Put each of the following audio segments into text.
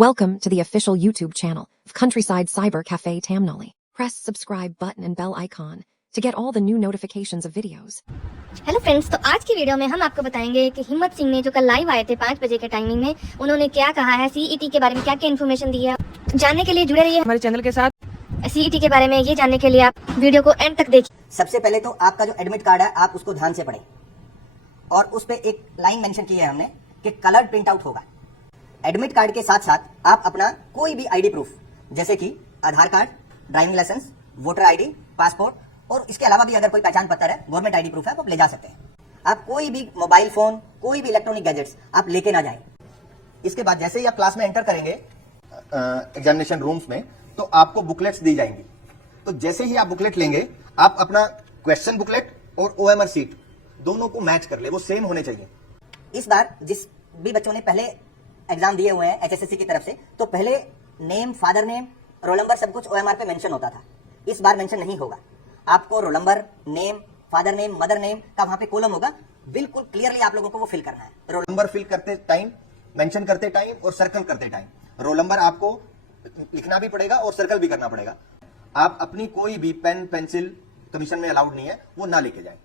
Welcome to the official YouTube channel of Countryside Cyber Cafe Tamnali. Press subscribe button and bell icon to get all the new notifications of videos. Hello friends, तो आज की video में हम आपको बताएंगे कि हिम्मत सिंह ने जो कल लाइव आए थे 5 बजे के टाइमिंग में, उन्होंने क्या कहा है, सीईटी के बारे में क्या क्या इन्फॉर्मेशन दी है। जानने के लिए जुड़े रहिए हमारे चैनल के साथ। सीईटी के बारे में ये जानने के लिए आप वीडियो को एंड तक देखिए। सबसे पहले तो आपका जो एडमिट कार्ड है आप उसको ध्यान से पढ़ें और उस पे एक लाइन मेंशन की है हमने कि कलर्ड प्रिंट आउट होगा। एडमिट कार्ड के साथ साथ आप अपना कोई भी आईडी प्रूफ जैसे कि Aadhaar card, driving licence, voter ID, passport और इसके अलावा भी अगर कोई पहचान पत्र है, गवर्नमेंट आईडी प्रूफ है, आप ले जा सकते हैं। आप कोई भी मोबाइल फोन, कोई भी इलेक्ट्रॉनिक गैजेट्स आप लेके ना जाएं। इसके बाद जैसे ही आप क्लास में एंटर करेंगे एग्जामिनेशन रूम्स में, तो आपको बुकलेट्स दी जाएंगी। तो जैसे ही आप बुकलेट लेंगे, आप अपना क्वेश्चन बुकलेट और ओएमआर सीट दोनों को मैच कर ले, वो सेम होने चाहिए। इस बार जिस भी बच्चों ने पहले एग्जाम दिए हुए हैं एचएसएससी की तरफ से, तो पहले name, father name, roll number सब कुछ ओएमआर पे मेंशन होता था। इस बार मेंशन नहीं होगा। आपको roll number, name, father name, mother name का वहां पे कॉलम होगा, बिल्कुल क्लियरली आप लोगों को वो फिल करना है। रोल नंबर फिल करते टाइम, मेंशन करते टाइम और सर्कल करते टाइम रोल नंबर आपको लिखना भी पड़ेगा और सर्कल भी करना पड़ेगा। आप अपनी कोई भी पेन, पेंसिल कमीशन में अलाउड नहीं है, वो ना लेके जाए।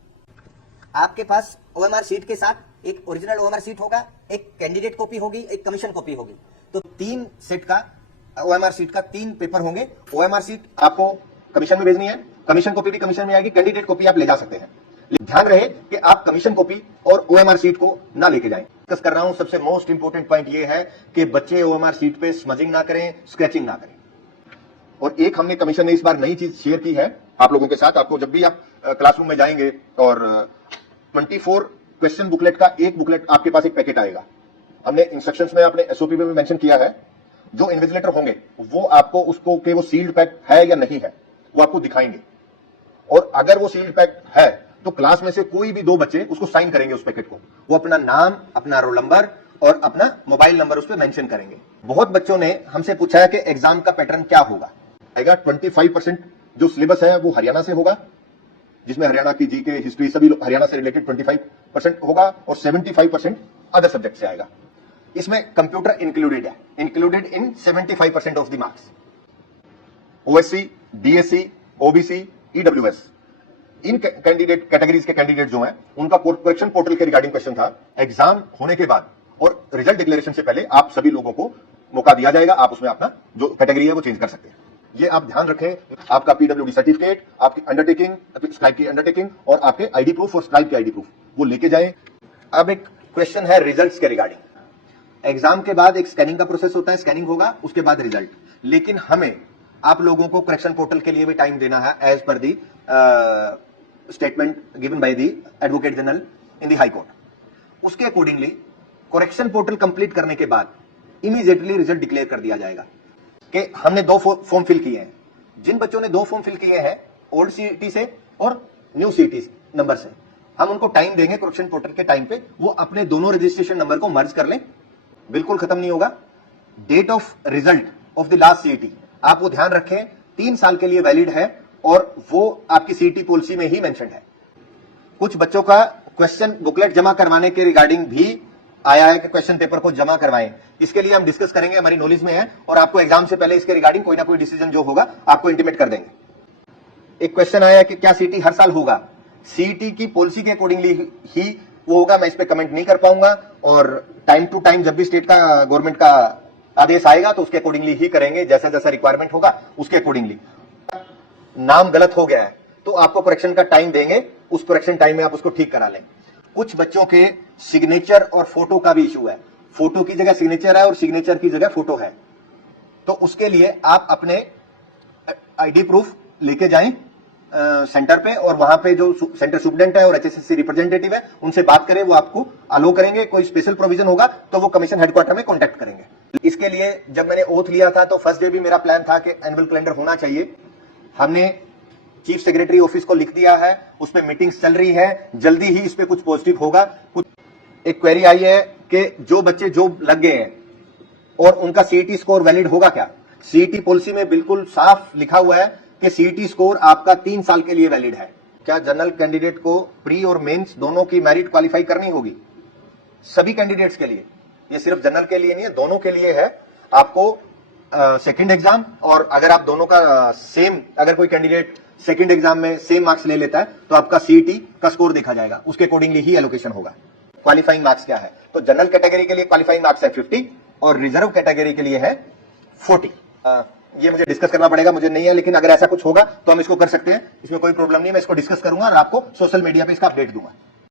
आपके पास ओएमआर सीट के साथ एक ओरिजिनल ओएमआर सीट होगा, एक कैंडिडेट कॉपी होगी, एक कमीशन कॉपी होगी। तो 3 सेट का ओएमआर सीट का 3 पेपर होंगे। ओएमआर सीट आपको कमीशन में भेजनी है, कमीशन कॉपी भी कमीशन में आएगी, कैंडिडेट कॉपी आप ले जा सकते हैं। ध्यान रहे कि आप कमीशन कॉपी और ओएमआर सीट को ना लेके जाएं। डिस्कस कर रहा हूं, सबसे मोस्ट इंपोर्टेंट पॉइंट ये है कि बच्चे ओएमआर सीट पे स्मजिंग ना करें, स्क्रैचिंग ना करें। और एक हमने कमीशन ने इस बार नई चीज शेयर की है आप लोगों के साथ। आपको जब भी आप क्लासरूम में जाएंगे और 24 क्वेश्चन बुकलेट का एक बुकलेट आपके पास एक पैकेट आएगा। हमने इंस्ट्रक्शंस में, अपने एसओपी में भी मेंशन किया है, जो इन्विजिलेटर होंगे वो आपको उसको कि वो सील्ड पैक है या नहीं है वो आपको दिखाएंगे। और अगर वो सील्ड पैक है तो क्लास में से कोई भी 2 बच्चे उसको साइन करेंगे उस पैकेट को। वो अपना नाम, अपना रोल नंबर और अपना मोबाइल नंबर उस पर मेंशन करेंगे। बहुत बच्चों ने हमसे पूछा है कि एग्जाम का पैटर्न क्या होगा। 25% जो सिलेबस है वो हरियाणा से होगा, जिसमें हरियाणा की जीके, हिस्ट्री सभी हरियाणा से रिलेटेड 25% होगा और 75% अदर सब्जेक्ट से आएगा। इसमें कंप्यूटर इंक्लूडेड है, included in 75% of the marks. OSC, DSC, OBC, EWS, in candidate categories के कैंडिडेट जो हैं उनका करेक्शन पोर्टल के रिगार्डिंग क्वेश्चन था। एग्जाम होने के बाद और रिजल्ट डिक्लेरेशन से पहले आप सभी लोगों को मौका दिया जाएगा, आप उसमें अपना जो कैटेगरी है वो चेंज कर सकते हैं। ये आप ध्यान रखें। आपका पीडब्ल्यूडी सर्टिफिकेट, आपकी अंडरटेकिंग, स्क्राइब की अंडरटेकिंग और आपके आईडी प्रूफ और स्क्राइब की आईडी प्रूफ वो लेके जाएं। अब एक क्वेश्चन है रिजल्ट्स के रिगार्डिंग। एग्जाम के बाद एक स्कैनिंग का प्रोसेस होता है, स्कैनिंग होगा, उसके बाद रिजल्ट। लेकिन हमें आप लोगों को करेक्शन पोर्टल के लिए भी टाइम देना है as per the statement given by the advocate general in the high court. उसके अकॉर्डिंगली करेक्शन पोर्टल कंप्लीट करने के बाद इमीडिएटली रिजल्ट डिक्लेयर कर दिया जाएगा कि हमने 2 फॉर्म फिल किए हैं। जिन बच्चों ने 2 फॉर्म फिल किए हैं ओल्ड सीईटी से और न्यू सीईटी नंबर से, हम उनको टाइम देंगे करेक्शन पोर्टल के टाइम पे, वो अपने दोनों रजिस्ट्रेशन नंबर को मर्ज कर लें। बिल्कुल खत्म नहीं होगा। Date of result of the last CET आप वो ध्यान रखें, 3 साल के लिए वैलिड है और वो आपकी सीईटी पॉलिसी में ही मेंशन है। कुछ बच्चों का क्वेश्चन बुकलेट जमा करवाने के रिगार्डिंग भी आया है कि क्वेश्चन पेपर को जमा करवाएं। इसके लिए हम डिस्कस करेंगे, हमारी नॉलेज में है और आपको एग्जाम से पहले इसके रिगार्डिंग कोई ना कोई डिसीजन जो होगा आपको इंटीमेट कर देंगे। एक क्वेश्चन आया कि क्या सीईटी हर साल होगा? सीईटी की पॉलिसी के अकॉर्डिंगली ही वो होगा, मैं इस पे कमेंट नहीं कर पाऊंगा। और टाइम टू टाइम जब भी स्टेट का, गवर्नमेंट का आदेश आएगा तो उसके अकॉर्डिंगली ही करेंगे, जैसा जैसा रिक्वायरमेंट होगा उसके अकॉर्डिंगली। नाम गलत हो गया है तो आपको करेक्शन का टाइम देंगे, उस करेक्शन टाइम में आप उसको ठीक करा लें। कुछ बच्चों के सिग्नेचर और फोटो का भी इशू है, फोटो की जगह सिग्नेचर है और सिग्नेचर की जगह फोटो है। तो उसके लिए आप अपने आईडी प्रूफ लेके जाएं सेंटर पे और वहां पे जो सेंटर सुप्रीडेंट है और एचएसएससी रिप्रेजेंटेटिव है उनसे बात करें, वो आपको अलो करेंगे। कोई स्पेशल प्रोविजन होगा तो वो कमीशन हेडक्वार्टर में कॉन्टेक्ट करेंगे। इसके लिए जब मैंने ओथ लिया था तो फर्स्ट डे भी मेरा प्लान था कि एनुअल कैलेंडर होना चाहिए। हमने चीफ सेक्रेटरी ऑफिस को लिख दिया है, उस पर मीटिंग्स चल रही है, जल्दी ही इस पे कुछ पॉजिटिव होगा। कुछ एक क्वेरी आई है कि जो बच्चे जॉब लग गए हैं और उनका सीईटी स्कोर वैलिड होगा क्या? सीईटी पॉलिसी में बिल्कुल साफ लिखा हुआ है कि सीईटी स्कोर आपका 3 साल के लिए वैलिड है। क्या जनरल कैंडिडेट को प्री और मेंस दोनों की मेरिट क्वालिफाई करनी होगी? सभी कैंडिडेट्स के लिए, ये सिर्फ जनरल के लिए नहीं है, दोनों के लिए है। आपको सेकंड एग्जाम और अगर आप दोनों का सेम, अगर कोई कैंडिडेट सेकंड एग्जाम में सेम मार्क्स ले लेता है तो आपका सीईटी का स्कोर देखा जाएगा, उसके अकॉर्डिंगली ही एलोकेशन होगा। क्वालिफाइंग मार्क्स क्या है, तो जनरल कैटेगरी के लिए क्वालिफाइंग मार्क्स है 50 और रिजर्व कैटेगरी के लिए है 40। ये मुझे डिस्कस करना पड़ेगा, मुझे नहीं है, लेकिन अगर ऐसा कुछ होगा तो हम इसको कर सकते हैं, इसमें कोई प्रॉब्लम नहीं है। मैं इसको डिस्कस करूंगा और आपको सोशल मीडिया पे इसका अपडेट दूंगा।